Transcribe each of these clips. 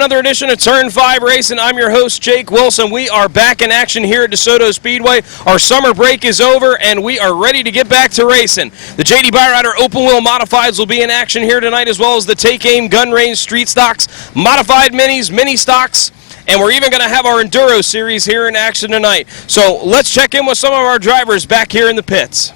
another edition of Turn 5 Racing. I'm your host, Jake Wilson. We are back in action here at Desoto Speedway. Our summer break is over, and we are ready to get back to racing. The JD Byrider Open Wheel Modifieds will be in action here tonight, as well as the Take Aim Gun Range Street Stocks, Modified Minis, Mini Stocks, and we're even going to have our Enduro Series here in action tonight. So let's check in with some of our drivers back here in the pits.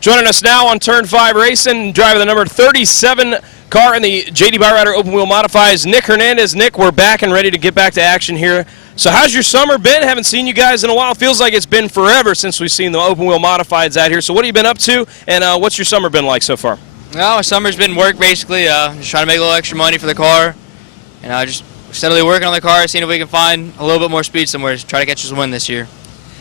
Joining us now on Turn 5 Racing, driver the number 37 car in the JD Byrider Open Wheel Modifieds, Nick Hernandez. Nick, we're back and ready to get back to action here. So how's your summer been? Haven't seen you guys in a while. Feels like it's been forever since we've seen the Open Wheel Modifieds out here. So what have you been up to, and what's your summer been like so far? Well, summer's been work basically, just trying to make a little extra money for the car, and just steadily working on the car, seeing if we can find a little bit more speed somewhere to try to catch us a win this year.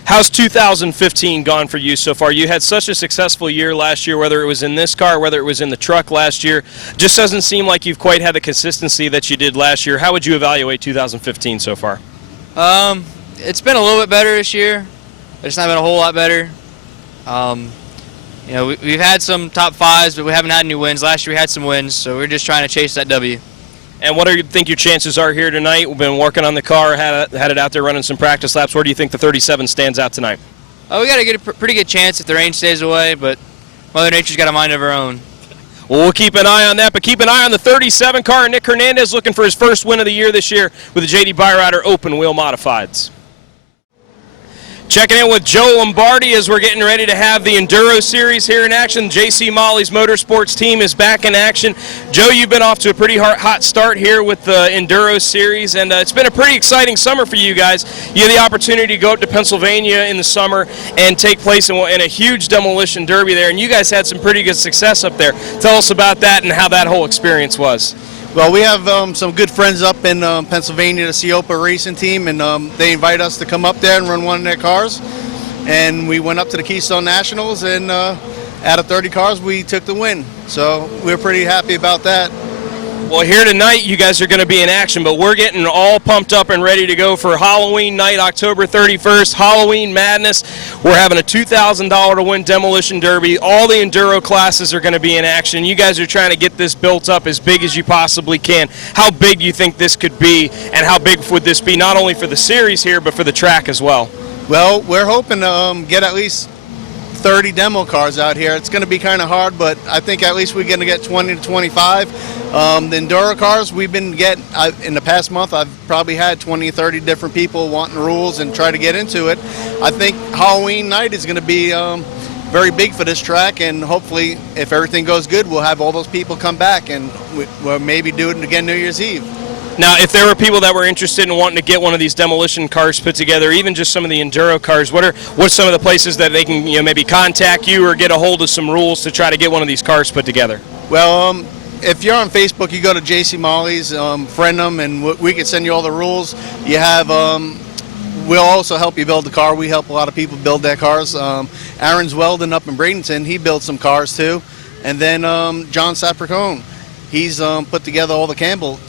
How's 2015 gone for you so far? You had such a successful year last year, whether it was in this car, whether it was in the truck last year. Just doesn't seem like you've quite had the consistency that you did last year. How would you evaluate 2015 so far? It's been a little bit better this year, but it's not been a whole lot better. We've had some top fives, but we haven't had any wins. Last year we had some wins, so we're just trying to chase that W. And what do you think your chances are here tonight? We've been working on the car, had it out there running some practice laps. Where do you think the 37 stands out tonight? We got to get a pretty good chance if the rain stays away, but Mother Nature's got a mind of her own. Well, we'll keep an eye on that, but keep an eye on the 37 car. Nick Hernandez looking for his first win of the year this year with the JD Byrider Open Wheel Modifieds. Checking in with Joe Lombardi as we're getting ready to have the Enduro Series here in action. JC Molly's Motorsports team is back in action. Joe, you've been off to a pretty hot start here with the Enduro Series, and it's been a pretty exciting summer for you guys. You had the opportunity to go up to Pennsylvania in the summer and take place in a huge demolition derby there, and you guys had some pretty good success up there. Tell us about that and how that whole experience was. Well, we have some good friends up in Pennsylvania, the Siopa Racing Team, and they invite us to come up there and run one of their cars. And we went up to the Keystone Nationals, and out of 30 cars, we took the win. So we're pretty happy about that. Well, here tonight, you guys are going to be in action, but we're getting all pumped up and ready to go for Halloween night, October 31st, Halloween Madness. We're having a $2,000 to win demolition derby. All the enduro classes are going to be in action. You guys are trying to get this built up as big as you possibly can. How big do you think this could be, and how big would this be not only for the series here, but for the track as well? Well, we're hoping to get at least 30 demo cars out here. It's going to be kind of hard, but I think at least we're going to get 20 to 25. The enduro cars we've been getting, in the past month, I've probably had 20 or 30 different people wanting rules and try to get into it. I think Halloween night is going to be very big for this track, and hopefully, if everything goes good, we'll have all those people come back, and we'll maybe do it again New Year's Eve. Now, if there were people that were interested in wanting to get one of these demolition cars put together, even just some of the enduro cars, what's some of the places that they can maybe contact you or get a hold of some rules to try to get one of these cars put together? Well, if you're on Facebook, you go to JC Molly's, friend them, and we can send you all the rules. You have, we'll also help you build the car. We help a lot of people build their cars. Aaron's Weldon up in Bradenton, he built some cars too. And then John Sapricone, he's put together all the Campbell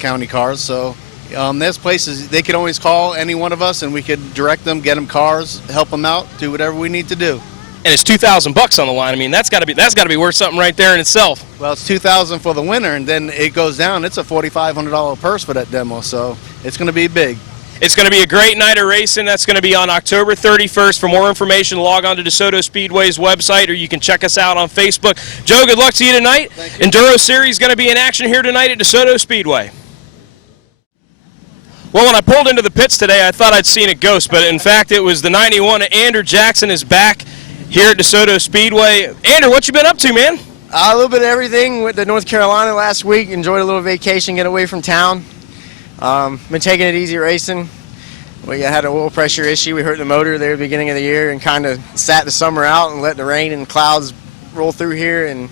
County cars. So there's places they could always call any one of us, and we could direct them, get them cars, help them out, do whatever we need to do. And it's $2,000 on the line. I mean, that's got to be worth something right there in itself. Well, it's $2,000 for the winner, and then it goes down. It's a $4,500 purse for that demo, so it's going to be big. It's going to be a great night of racing. That's going to be on October 31st. For more information, log on to Desoto Speedway's website, or you can check us out on Facebook. Joe, good luck to you tonight. Thank you. Enduro Series going to be in action here tonight at Desoto Speedway. Well, when I pulled into the pits today, I thought I'd seen a ghost, but in fact, it was the 91. Andrew Jackson is back here at Desoto Speedway. Andrew, what you been up to, man? A little bit of everything. Went to North Carolina last week. Enjoyed a little vacation, get away from town. Been taking it easy racing. We had an oil pressure issue. We hurt the motor there at the beginning of the year and kind of sat the summer out and let the rain and clouds roll through here, and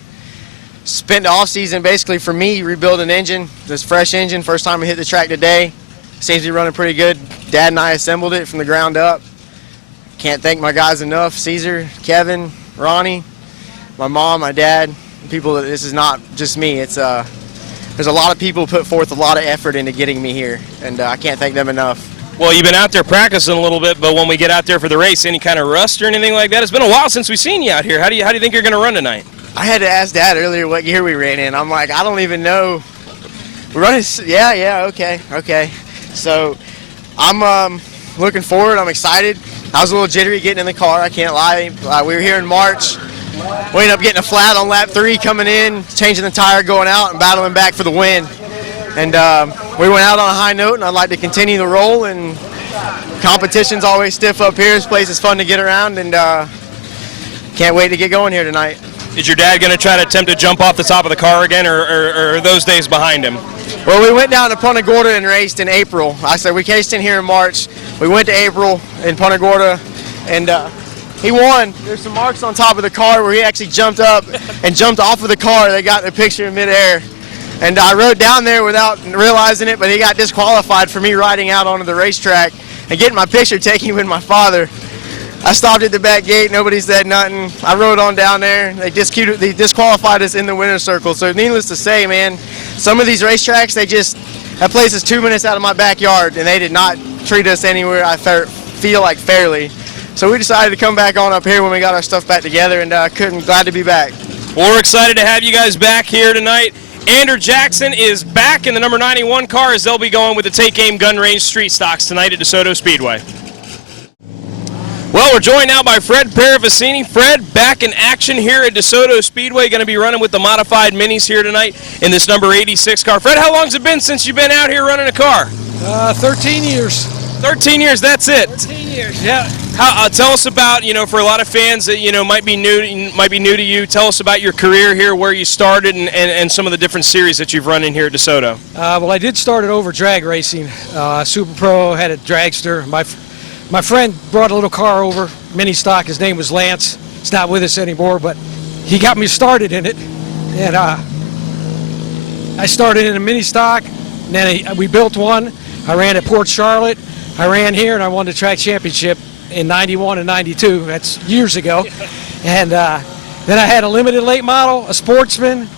spent the off season basically for me rebuilding an engine. This fresh engine, first time we hit the track today. Seems to be running pretty good. Dad and I assembled it from the ground up. Can't thank my guys enough. Caesar, Kevin, Ronnie, my mom, my dad, people. This is not just me. It's there's a lot of people who put forth a lot of effort into getting me here, and I can't thank them enough. Well, you've been out there practicing a little bit, but when we get out there for the race, any kind of rust or anything like that? It's been a while since we've seen you out here. How do you think you're going to run tonight? I had to ask Dad earlier what gear we ran in. I'm like, I don't even know We're running, yeah, okay. So I'm looking forward. I'm excited. I was a little jittery getting in the car, I can't lie. We were here in March. We ended up getting a flat on lap 3 coming in, changing the tire, going out, and battling back for the win. And we went out on a high note, and I'd like to continue the roll. And competition's always stiff up here. This place is fun to get around, and can't wait to get going here tonight. Is your dad going to try to attempt to jump off the top of the car again, or are those days behind him? Well, we went down to Punta Gorda and raced in April. I said we cased in here in March. We went to April in Punta Gorda, and he won. There's some marks on top of the car where he actually jumped up and jumped off of the car. They got the picture in midair. And I rode down there without realizing it, but he got disqualified for me riding out onto the racetrack and getting my picture taken with my father. I stopped at the back gate. Nobody said nothing. I rode on down there. They disqualified us in the winner's circle. So needless to say, man, some of these racetracks, that place is 2 minutes out of my backyard, and they did not treat us anywhere I feel like fairly. So we decided to come back on up here when we got our stuff back together, and glad to be back. Well, we're excited to have you guys back here tonight. Andrew Jackson is back in the number 91 car as they'll be going with the Take Aim Gun Range Street Stocks tonight at DeSoto Speedway. Well, we're joined now by Fred Paravicini. Fred, back in action here at DeSoto Speedway, going to be running with the modified minis here tonight in this number 86 car. Fred, how long has it been since you've been out here running a car? 13 years. 13 years, that's it. 13 years, yeah. Tell us about, for a lot of fans that, might be new to you, tell us about your career here, where you started, and some of the different series that you've run in here at DeSoto. Well, I did start it over drag racing. Super Pro, had a dragster. My friend brought a little car over, mini stock. His name was Lance. He's not with us anymore, but he got me started in it. And I started in a mini stock, and then we built one. I ran at Port Charlotte. I ran here, and I won the track championship in 91 and 92. That's years ago. And then I had a limited late model, a Sportsman,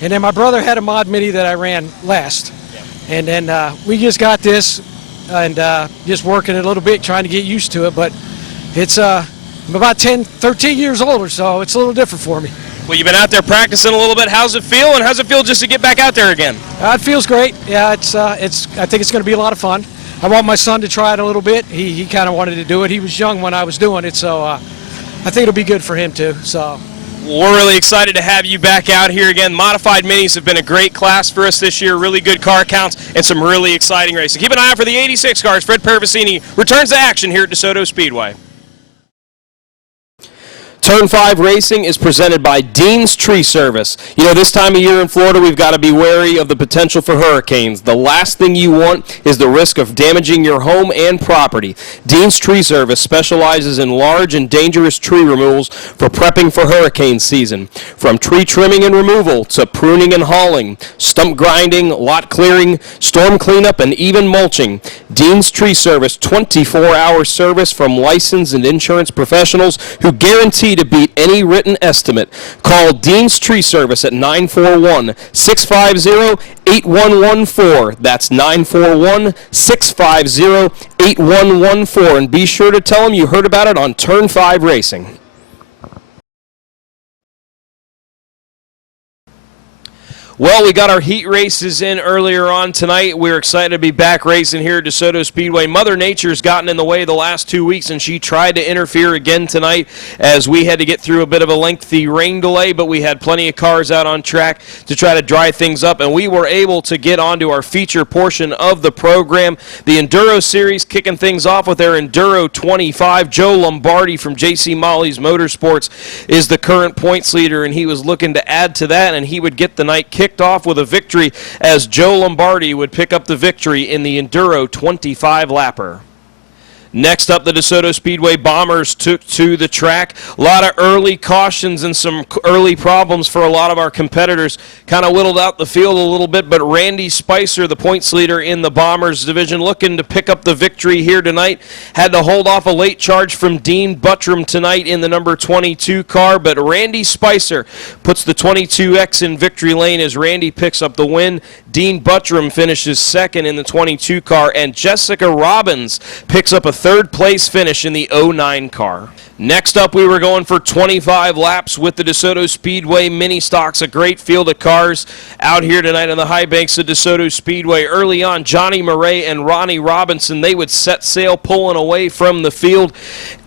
and then my brother had a mod mini that I ran last. And then we just got this and just working it a little bit, trying to get used to it. But it's I'm about 13 years older, so it's a little different for me. Well, you've been out there practicing a little bit. How's it feel, and how's it feel just to get back out there again? It feels great. Yeah, I think it's going to be a lot of fun. I want my son to try it a little bit. He kind of wanted to do it. He was young when I was doing it, so I think it'll be good for him too. So we're really excited to have you back out here again. Modified minis have been a great class for us this year. Really good car counts and some really exciting racing. Keep an eye out for the 86 cars. Fred Paravicini returns to action here at DeSoto Speedway. Turn 5 Racing is presented by Dean's Tree Service. This time of year in Florida, we've got to be wary of the potential for hurricanes. The last thing you want is the risk of damaging your home and property. Dean's Tree Service specializes in large and dangerous tree removals for prepping for hurricane season. From tree trimming and removal to pruning and hauling, stump grinding, lot clearing, storm cleanup, and even mulching. Dean's Tree Service, 24-hour service from licensed and insurance professionals who guarantee to beat any written estimate. Call Dean's Tree Service at 941-650-8114. That's 941-650-8114. And be sure to tell them you heard about it on Turn 5 Racing. Well, we got our heat races in earlier on tonight. We're excited to be back racing here at DeSoto Speedway. Mother Nature's gotten in the way the last 2 weeks, and she tried to interfere again tonight as we had to get through a bit of a lengthy rain delay, but we had plenty of cars out on track to try to dry things up, and we were able to get onto our feature portion of the program. The Enduro Series kicking things off with their Enduro 25. Joe Lombardi from JC Molly's Motorsports is the current points leader, and he was looking to add to that, and he would get the night kicked off with a victory as Joe Lombardi would pick up the victory in the Enduro 25 lapper. Next up, the DeSoto Speedway Bombers took to the track. A lot of early cautions and some early problems for a lot of our competitors. Kind of whittled out the field a little bit, but Randy Spicer, the points leader in the Bombers division, looking to pick up the victory here tonight. Had to hold off a late charge from Dean Buttram tonight in the number 22 car, but Randy Spicer puts the 22X in victory lane as Randy picks up the win. Dean Buttram finishes second in the 22 car, and Jessica Robbins picks up a third-place finish in the 09 car. Next up, we were going for 25 laps with the DeSoto Speedway Mini Stocks, a great field of cars out here tonight on the high banks of DeSoto Speedway. Early on, Johnny Murray and Ronnie Robinson, they would set sail pulling away from the field.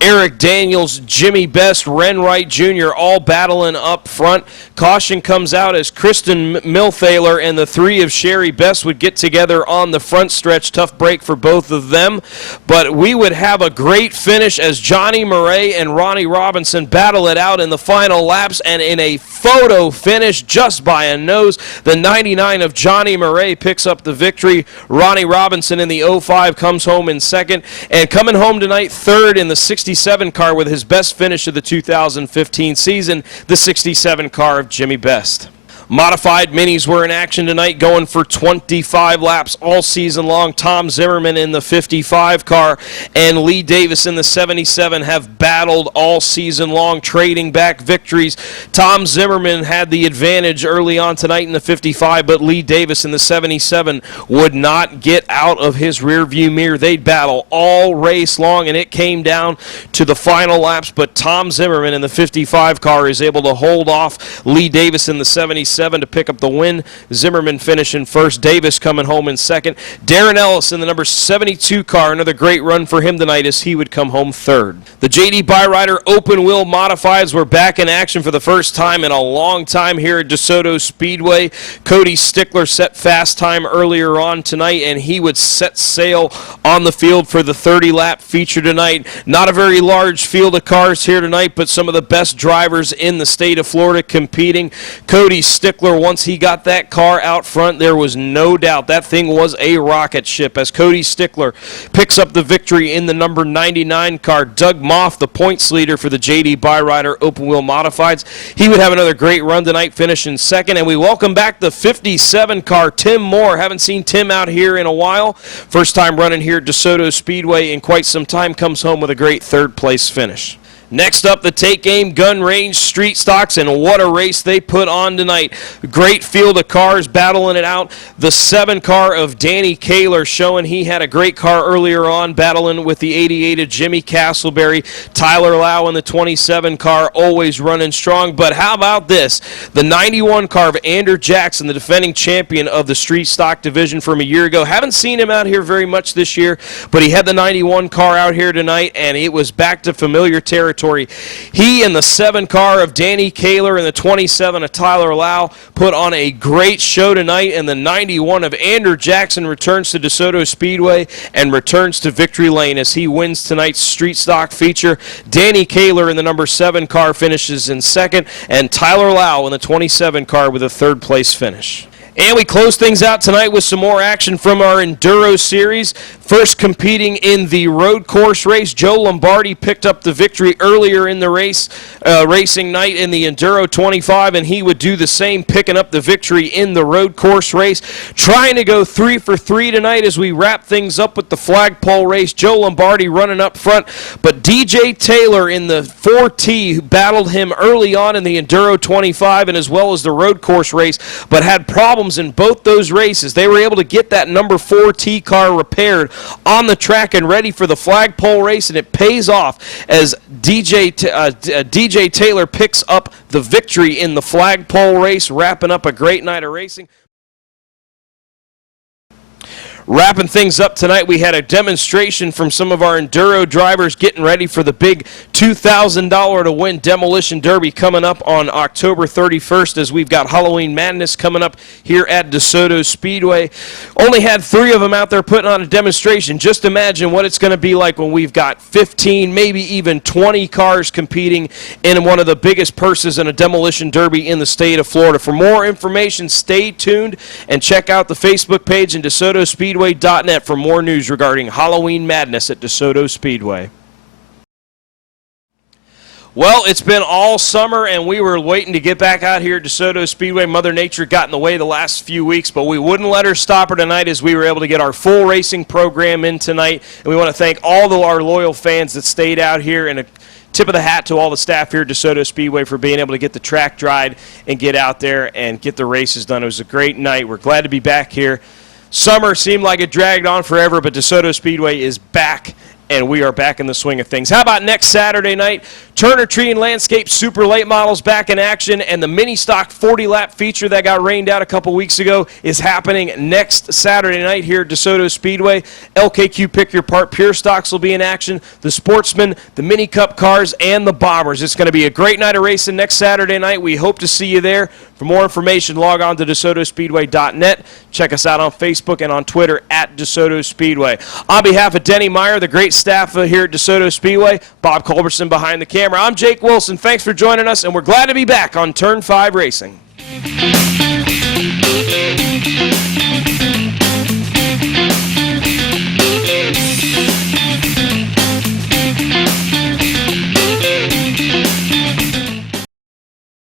Eric Daniels, Jimmy Best, Ren Wright Jr. all battling up front. Caution comes out as Kristen Milthaler and the three of Sherry Best would get together on the front stretch. Tough break for both of them, but we would have a great finish as Johnny Murray and Ronnie Robinson battle it out in the final laps, and in a photo finish just by a nose, the 99 of Johnny Murray picks up the victory. Ronnie Robinson in the 05 comes home in second, and coming home tonight third in the 67 car with his best finish of the 2015 season, the 67 car of Jimmy Best. Modified minis were in action tonight, going for 25 laps all season long. Tom Zimmerman in the 55 car and Lee Davis in the 77 have battled all season long, trading back victories. Tom Zimmerman had the advantage early on tonight in the 55, but Lee Davis in the 77 would not get out of his rearview mirror. They'd battle all race long, and it came down to the final laps, but Tom Zimmerman in the 55 car is able to hold off Lee Davis in the 77 to pick up the win. Zimmerman finishing first, Davis coming home in second. Darren Ellis in the number 72 car, another great run for him tonight as he would come home third. The JD Byrider Open Wheel Modifieds were back in action for the first time in a long time here at DeSoto Speedway. Cody Stickler set fast time earlier on tonight, and he would set sail on the field for the 30-lap feature tonight. Not a very large field of cars here tonight, but some of the best drivers in the state of Florida competing. Cody Stickler, once he got that car out front, there was no doubt that thing was a rocket ship as Cody Stickler picks up the victory in the number 99 car. Doug Moff, the points leader for the JD Byrider Open Wheel Modifieds, he would have another great run tonight, finishing second. And we welcome back the 57 car, Tim Moore. Haven't seen Tim out here in a while. First time running here at DeSoto Speedway in quite some time, comes home with a great third place finish. Next up, the Take Aim Gun Range Street Stocks, and what a race they put on tonight. Great field of cars battling it out. The 7 car of Danny Kaler showing he had a great car earlier on, battling with the 88 of Jimmy Castleberry. Tyler Lau in the 27 car, always running strong. But how about this? The 91 car of Andrew Jackson, the defending champion of the Street Stock division from a year ago. Haven't seen him out here very much this year, but he had the 91 car out here tonight, and it was back to familiar territory. He and the 7 car of Danny Kaler and the 27 of Tyler Lau put on a great show tonight, and the 91 of Andrew Jackson returns to DeSoto Speedway and returns to victory lane as he wins tonight's street stock feature. Danny Kaler in the number 7 car finishes in second, and Tyler Lau in the 27 car with a third place finish. And we close things out tonight with some more action from our Enduro Series. First competing in the road course race, Joe Lombardi picked up the victory earlier in the race, racing night in the Enduro 25, and he would do the same, picking up the victory in the road course race. Trying to go 3 for 3 tonight as we wrap things up with the flagpole race. Joe Lombardi running up front, but DJ Taylor in the 4T who battled him early on in the Enduro 25 and as well as the road course race, but had problems in both those races. They were able to get that number 4T car repaired on the track and ready for the flagpole race, and it pays off as DJ Taylor picks up the victory in the flagpole race, wrapping up a great night of racing. Wrapping things up tonight, we had a demonstration from some of our Enduro drivers getting ready for the big $2,000 to win Demolition Derby coming up on October 31st as we've got Halloween Madness coming up here at DeSoto Speedway. Only had 3 of them out there putting on a demonstration. Just imagine what it's going to be like when we've got 15, maybe even 20 cars competing in one of the biggest purses in a Demolition Derby in the state of Florida. For more information, stay tuned and check out the Facebook page and DeSotoSpeedway.net for more news regarding Halloween Madness at DeSoto Speedway. Well, it's been all summer, and we were waiting to get back out here at DeSoto Speedway. Mother Nature got in the way the last few weeks, but we wouldn't let her stop her tonight as we were able to get our full racing program in tonight. And we want to thank all of our loyal fans that stayed out here and tip of the hat to all the staff here at DeSoto Speedway for being able to get the track dried and get out there and get the races done. It was a great night. We're glad to be back here. Summer seemed like it dragged on forever, but DeSoto Speedway is back, and we are back in the swing of things. How about next Saturday night? Turner Tree and Landscape Super Late Models back in action, and the mini stock 40-lap feature that got rained out a couple weeks ago is happening next Saturday night here at DeSoto Speedway. LKQ Pick Your Part Pure Stocks will be in action, the Sportsman, the Mini Cup cars, and the Bombers. It's going to be a great night of racing next Saturday night. We hope to see you there. For more information, log on to DeSotoSpeedway.net. Check us out on Facebook and on Twitter at DeSoto Speedway. On behalf of Denny Meyer, the great staff here at DeSoto Speedway, Bob Culberson behind the camera, I'm Jake Wilson. Thanks for joining us, and we're glad to be back on Turn 5 Racing.